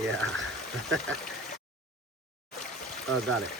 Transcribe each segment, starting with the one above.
Yeah. Oh, got it.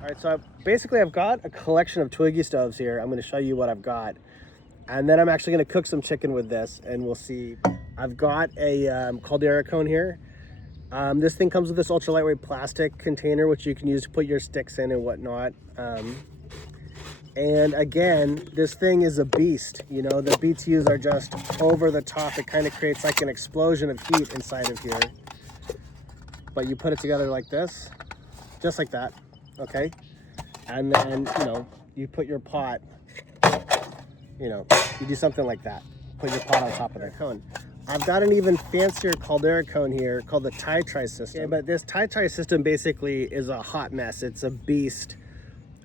All right, so basically I've got a collection of twiggy stoves here. I'm going to show you what I've got. And then I'm actually going to cook some chicken with this, and we'll see. I've got a caldera cone here. This thing comes with this ultra lightweight plastic container, which you can use to put your sticks in and whatnot. And again, this thing is a beast. You know, the BTUs are just over the top. It kind of creates like an explosion of heat inside of here. But you put it together like this, just like that. Okay, and then, you know, you put your pot, you know, you do something like that. Put your pot on top of the cone. I've got an even fancier caldera cone here called the tie-try system. Okay, but this tie-try system basically is a hot mess. It's a beast.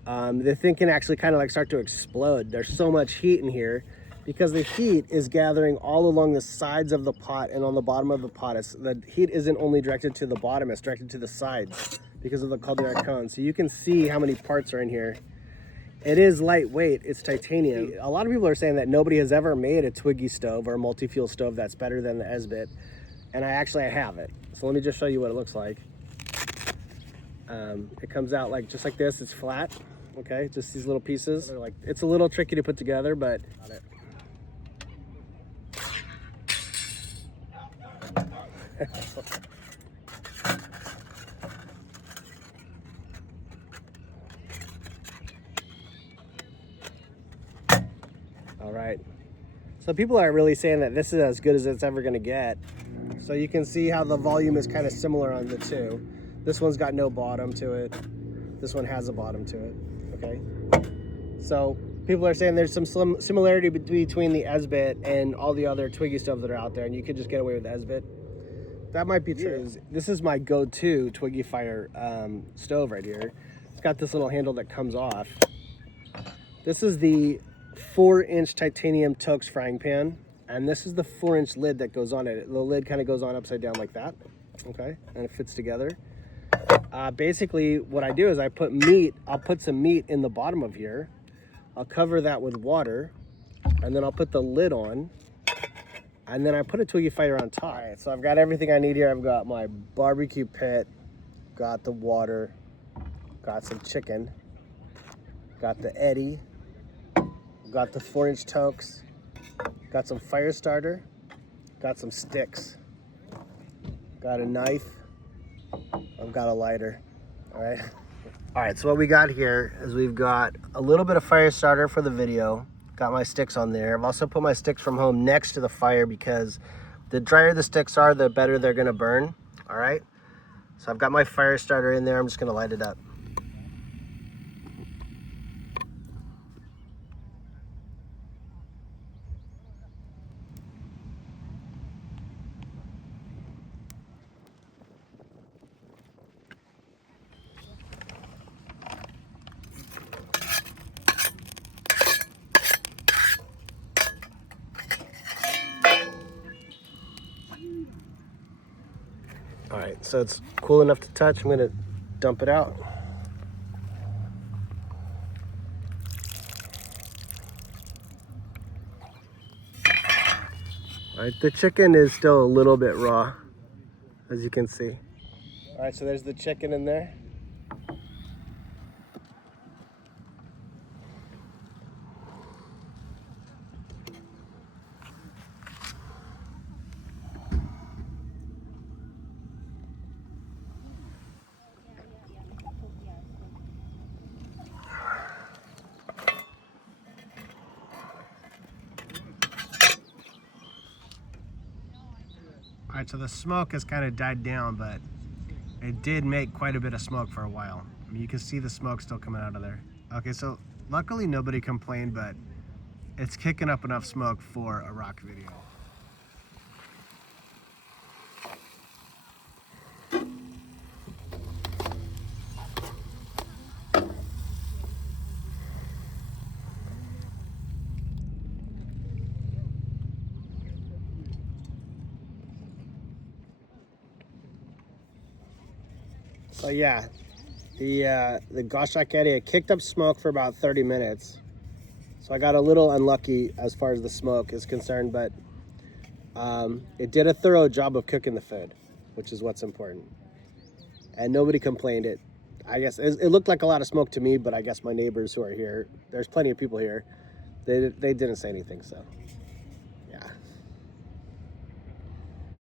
The thing can actually kind of like start to explode. There's so much heat in here because the heat is gathering all along the sides of the pot and on the bottom of the pot. The heat isn't only directed to the bottom, it's directed to the sides because of the caldera cone. So you can see how many parts are in here. It is lightweight, it's titanium. A lot of people are saying that nobody has ever made a twiggy stove or a multi-fuel stove that's better than the Esbit. And I have it. So let me just show you what it looks like. It comes out like just like this, it's flat. Okay, just these little pieces. They're like, it's a little tricky to put together, but got it. All right, so people are really saying that this is as good as it's ever going to get. So you can see how the volume is kind of similar on the two. This one's got no bottom to it. This one has a bottom to it. Okay, so people are saying there's some similarity between the Esbit and all the other twiggy stoves that are out there, and you could just get away with the Esbit. That might be true. This is my go-to Twiggy Fire stove right here. It's got this little handle that comes off. This is the 4-inch titanium Tokes frying pan, and this is the 4-inch lid that goes on it. The lid kind of goes on upside down like that, okay, and it fits together. Basically, what I do is I put meat. I'll put some meat in the bottom of here. I'll cover that with water, and then I'll put the lid on, and then I put a Twiggy Fire on top. All right, so I've got everything I need here. I've got my barbecue pit, got the water, got some chicken, got the Eddy, got the 4-inch Tokes, got some fire starter, got some sticks, got a knife, I've got a lighter. All right. All right, so what we got here is we've got a little bit of fire starter for the video. Got my sticks on there. I've also put my sticks from home next to the fire because the drier the sticks are, the better they're gonna burn. All right. So I've got my fire starter in there. I'm just gonna light it up. All right, so it's cool enough to touch. I'm gonna dump it out. All right, the chicken is still a little bit raw, as you can see. All right, so there's the chicken in there. All right, so the smoke has kind of died down, but it did make quite a bit of smoke for a while. I mean, you can see the smoke still coming out of there. Okay, so luckily nobody complained, but it's kicking up enough smoke for a rock video. So yeah, the Goshawk Eddy, it kicked up smoke for about 30 minutes. So I got a little unlucky as far as the smoke is concerned, but it did a thorough job of cooking the food, which is what's important. And nobody complained. I guess it looked like a lot of smoke to me, but I guess my neighbors who are here, there's plenty of people here, they didn't say anything, so.